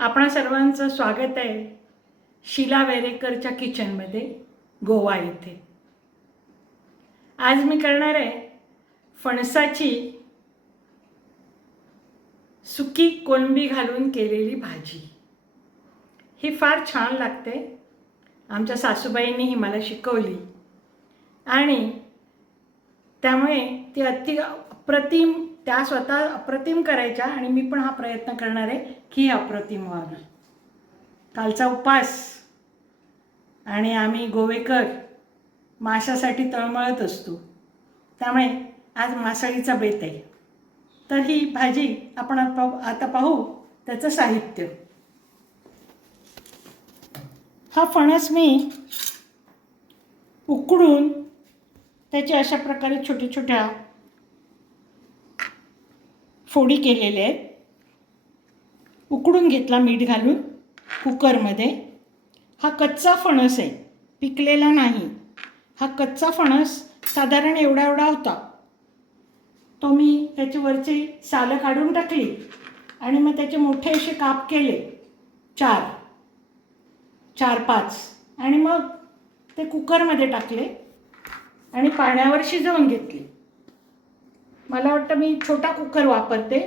आपणा सर्वांचं स्वागत आहे शीला वेरेकरच्या किचनमध्ये गोवा येथे। आज मी करणार आहे फणसाची सुकी कोळंबी घालून केलेली भाजी। ही फार छान लागते। आमच्या सासूबाईंनी ही मला शिकवली आणि त्यामुळे ती अप्रतिम त्या स्वतः अप्रतिम करायच्या आणि मी पण हा प्रयत्न करणार आहे की अप्रतिम व्हावी। कालचा उपवास आणि आम्ही गोवेकर माशासाठी तळमळत असतो, त्यामुळे आज मासळीचा बेत आहे। तर ही भाजी आपण आता पाहू त्याचं साहित्य। हा फणस मी उकडून त्याचे अशा प्रकारे छोट्या छोट्या फोडी केलेले आहेत। उकडून घेतला मीठ घालून कुकरमध्ये। हा कच्चा फणस आहे, पिकलेला नाही। हा कच्चा फणस साधारण एवढा एवढा होता। तो मी त्याची वरची सालं काढून टाकली आणि मग त्याचे मोठे असे काप केले, 4-5 आणि मग ते कुकरमध्ये टाकले आणि पाण्यावर शिजवून घेतले। मला वाटतं मी छोटा कुकर वापरते,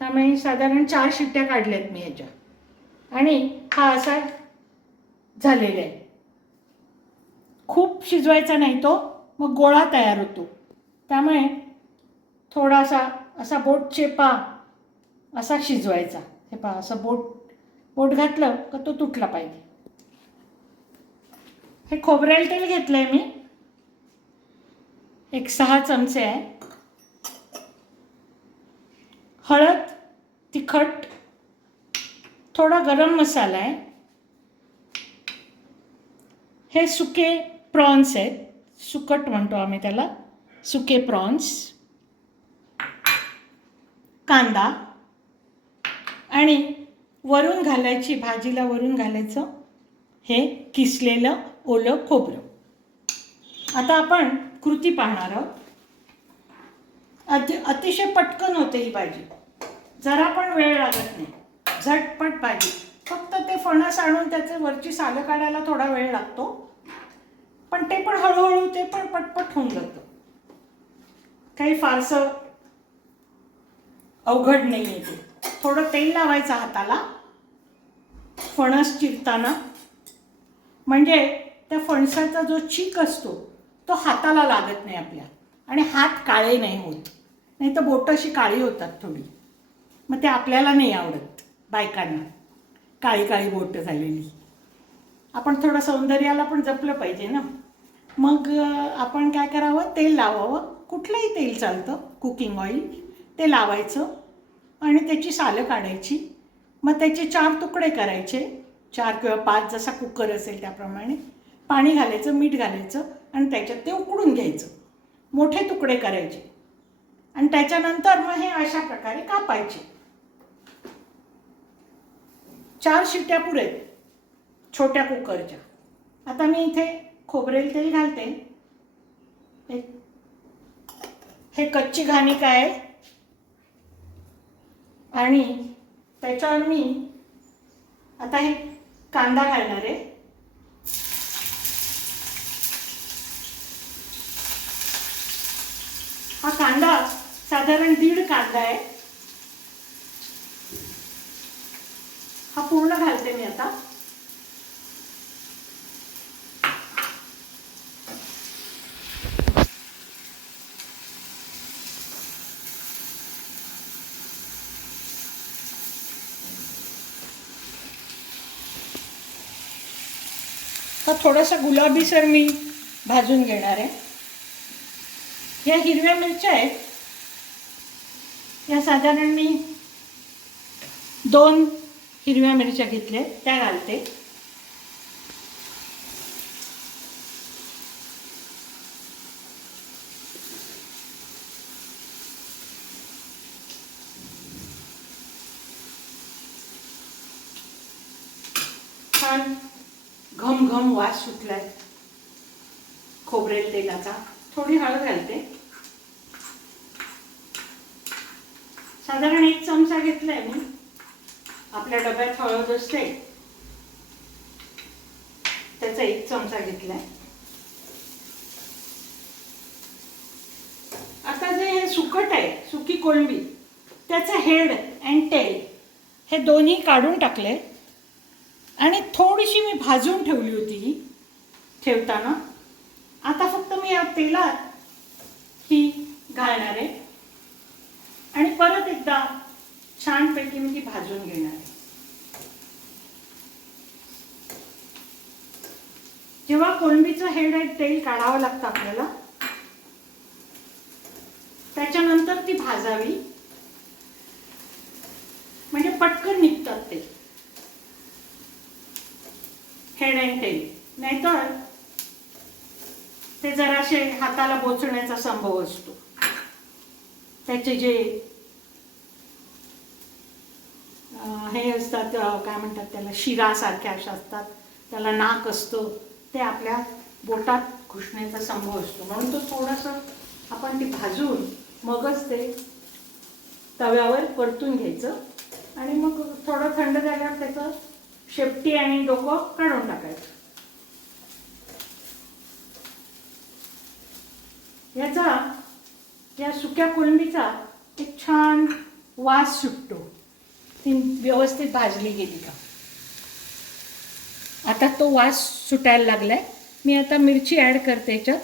त्यामुळे साधारण 4 शिट्ट्या काढल्यात मी ह्याच्या आणि हा असा झालेला आहे। खूप शिजवायचा नाही तो, मग गोळा तयार होतो। त्यामुळे थोडासा असा बोट चेपा असा शिजवायचा। हे पहा, असं बोट घातलं का तो तुटला पाहिजे। हे खोबरेल तेल घेतलं आहे मी, एक 6 चमचे आहे। हळद, तिखट, थोडा गरम मसाला आहे। हे सुके प्रॉन्स आहेत, सुकट म्हणतो आम्ही त्याला, सुके प्रॉन्स। कांदा आणि वरून घालायची, भाजीला वरून घालायचं हे किसलेलं ओलं खोबरं। आता आपण कृती पाहणार आहोत। अतिशय पटकन होते ही भाजी, जरा पण वेळ लागत नाही, झटपट भाजी। फक्त ते फणस आणून त्याचे वरची सालं काढायला थोडा वेळ लागतो, पण ते पण हळूहळू ते पण पटपट होऊन जातं। काही फारसं अवघड नाही आहे ते। थोडं तेल लावायचं हाताला फणस चिरताना, म्हणजे त्या फणसाचा जो चीक असतो तो हाताला लागत नाही आपल्या आणि हात काळे नाही होत। नाही तर बोटं अशी काळी होतात थोडी, मग ते आपल्याला नाही आवडत, बायकांना काळी काळी बोटं झालेली। आपण थोडं सौंदर्याला पण जपलं पाहिजे ना। मग आपण काय करावं, तेल लावावं, कुठलंही तेल चालतं, कुकिंग ऑइल, ते लावायचं आणि त्याची सालं काढायची। मग त्याचे 4 तुकडे करायचे, 4 किंवा 5 जसा कुकर असेल त्याप्रमाणे। पाणी घालायचं, मीठ घालायचं आणि त्याच्यात ते उकडून घ्यायचं। मोठे तुकडे करायचे आणि त्याच्यानंतर मग हे अशा प्रकारे कापायचे। 4 शिट्ट्या पुरेत छोट्या कुकरच्या। आता मी इथे खोबरेल तेल घालते। हे कच्ची घाणीक आहे आणि त्याच्यावर मी आता हे कांदा घालणार आहे। हा कांदा साधारण 1.5 कांदा आहे, हा पूर्ण घालते मी आता। हा थोडासा गुलाबीसर मी भाजून घेणार आहे। ह्या हिरव्या मिरच्या आहेत, या साधारण मी 2 हिरव्या मिरच्या घेतल्या, त्या घालते। छान घम वास सुटलाय खोबरेल तेलाचा। थोडी हळद घालते, साधारण 1 चमचा घेतलाय मी। आपल्या डब्यात हळद असते, त्याचा 1 चमचा घेतलाय. आता जे हे सुकट आहे, सुकी कोळंबी, त्याचं हेड अँड टेल हे दोन्ही काढून टाकले आणि थोडीशी मी भाजून ठेवली होती ठेवताना. आता फक्त मी या तेलात ही घालणार आहे आणि परत एकदा छानपैकी मी ती भाजून घेणार आहे. जेव्हा कोळंबीचं हेड आणि तेल काढावं लागतं आपल्याला, त्याच्यानंतर ती भाजावी, म्हणजे पटकन निघतात ते हेड अँड टेल. नाहीतर ते जराशे हाताला बोचण्याचा संभव असतो. त्याचे जे हे असतात, काय म्हणतात त्याला, शिरासारख्या अशा असतात, त्याला नाक असतं, ते आपल्या बोटात घुसण्याचा संभव असतो. म्हणून तो थोडंसं आपण ती भाजून मगच ते तव्यावर परतून घ्यायचं आणि मग थोडं थंड झाल्यावर त्याचं शेपटी आणि डोकं काढून टाकायचं. या सुक्या कोळंबीचा एक छान वास सुटतो ती व्यवस्थित भाजली गेली का. आता तो वास सुटायला लागलाय. मी आता मिरची ॲड करते याच्यात.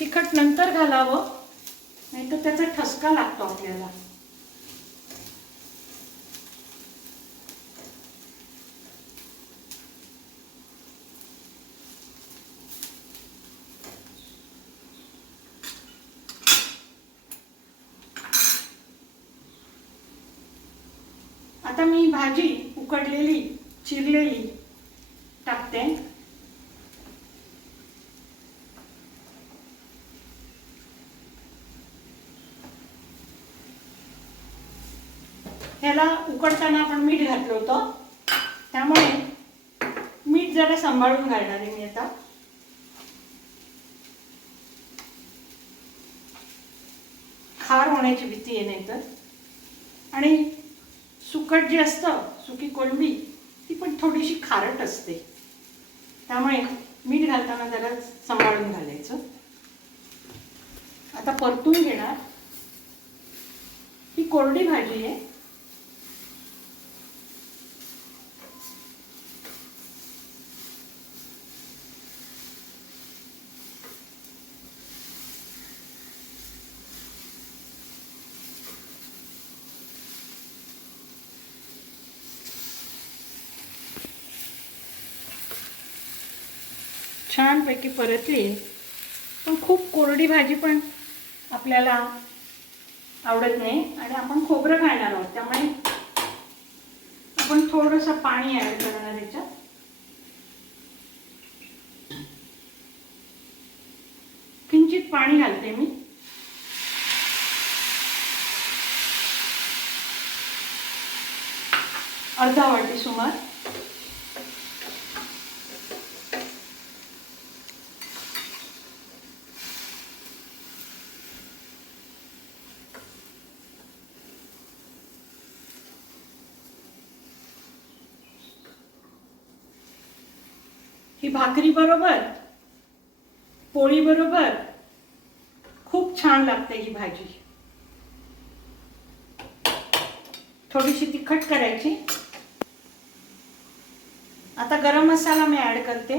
तिखट नंतर घालावं, नाही तर त्याचा ठसका लागतो आपल्याला. आता मी भाजी उकडलेली चिरलेली टाकते. ह्याला उकडताना आपण मीठ घातलं होतं, त्यामुळे मीठ जरा सांभाळून घालणार आहे मी आता. खार होण्याची भीती आहे नाही तर. आणि सुकट जे असतं, सुकी कोळंबी, ती पण थोडीशी खारट असते, त्यामुळे मीठ घालताना जरा सांभाळून घालायचं. आता परतून घेणार. ही कोरडी भाजी आहे. छानपैकी परतली, पण खूप कोरडी भाजी पण आपल्याला आवडत नाही आणि आपण खोबरं खाणार आहोत, त्यामुळे आपण थोडंसं पाणी ॲड करणार याच्यात. किंचित पाणी घालते मी. अर्धा वाटी सुमार. ही भाकरी बरोबर, पोळी बरोबर खूप छान लागते ही भाजी. थोडीशी तिखट करायची. आता गरम मसाला मी ॲड करते.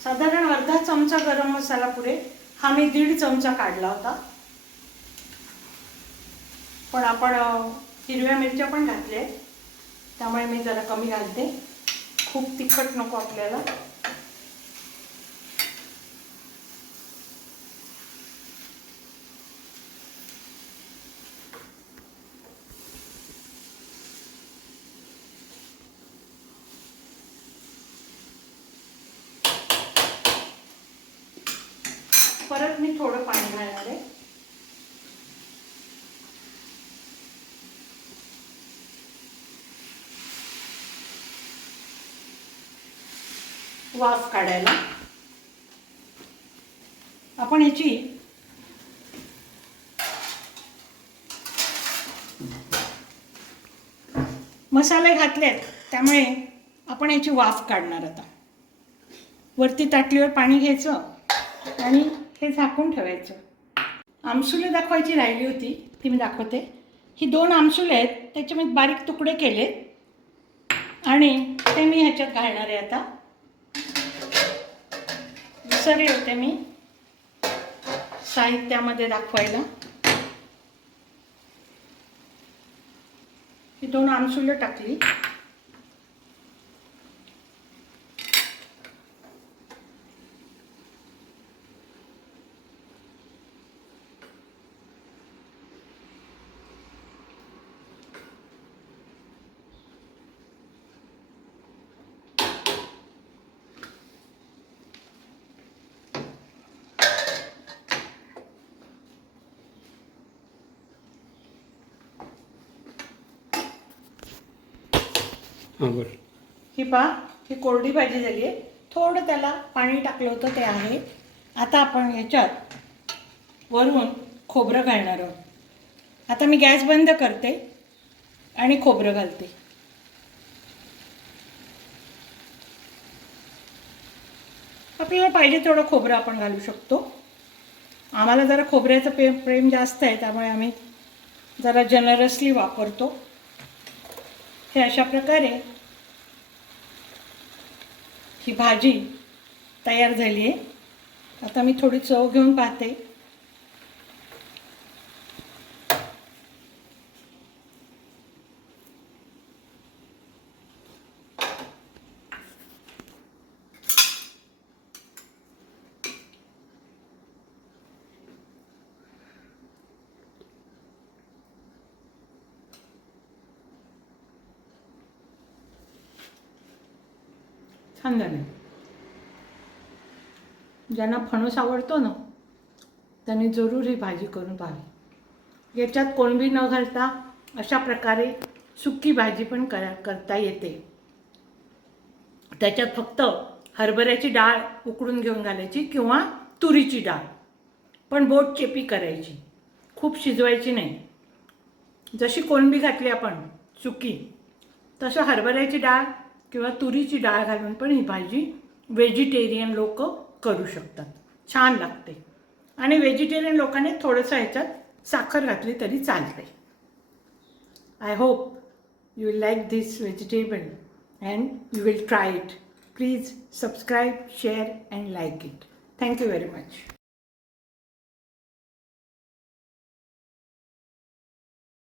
साधारण अर्धा चमचा गरम मसाला पुरे. हा मी 1.5 चमचा काढला होता, पण आपण हिरव्या मिरच्या पण घातल्या, त्यामुळे मी जरा कमी घालते. खूप तिखट नको आपल्याला. परत मी थोडं पाणी घालणार आहे. वाफ काढायला. आपण याची मसाले घातलेत त्यामुळे आपण याची वाफ काढणार. आता वरती ताटलीवर पाणी घ्यायचं आणि हे झाकून ठेवायचं. आमसुले दाखवायची राहिली होती ती मी दाखवते. ही 2 आमसुले आहेत, त्याचे मी बारीक तुकडे केलेत आणि ते मी ह्याच्यात घालणार आहे. आता विसरले होते मी साहित्यामध्ये दाखवायला. ही 2 आमसुले टाकली. बरं. ही पहा, ही कोरडी भाजी झाली आहे. थोडं त्याला पाणी टाकलं होतं ते आहे. आता आपण ह्याच्यात वरून खोबरं घालणार आहोत. आता मी गॅस बंद करते आणि खोबरं घालते. आपल्याला पाहिजे तेवढं खोबरं आपण घालू शकतो. आम्हाला जरा खोबऱ्याचं प्रेम जास्त आहे त्यामुळे आम्ही जरा जनरसली वापरतो. हे अशा प्रकारे ही भाजी तयार झाली आहे. आता मी थोडी चव घेऊन पाहते. छान झालं. ज्यांना फणस आवडतो ना त्यांनी जरूर ही भाजी करून पाहावी. याच्यात कोळंबी न घालता अशा प्रकारे सुकी भाजी पण करता येते. त्याच्यात फक्त हरभऱ्याची डाळ उकडून घेऊन घालायची किंवा तुरीची डाळ, पण बोट चेपी करायची, खूप शिजवायची नाही. जशी कोळंबी घातली आपण सुकी तसं हरभऱ्याची डाळ किंवा तुरीची डाळ घालून पण ही भाजी व्हेजिटेरियन लोक करू शकतात. छान लागते. आणि व्हेजिटेरियन लोकांनी थोडंसं ह्याच्यात साखर घातली तरी चालते. I hope you will like this vegetable and you will try it. Please subscribe, share and like it. Thank you very much.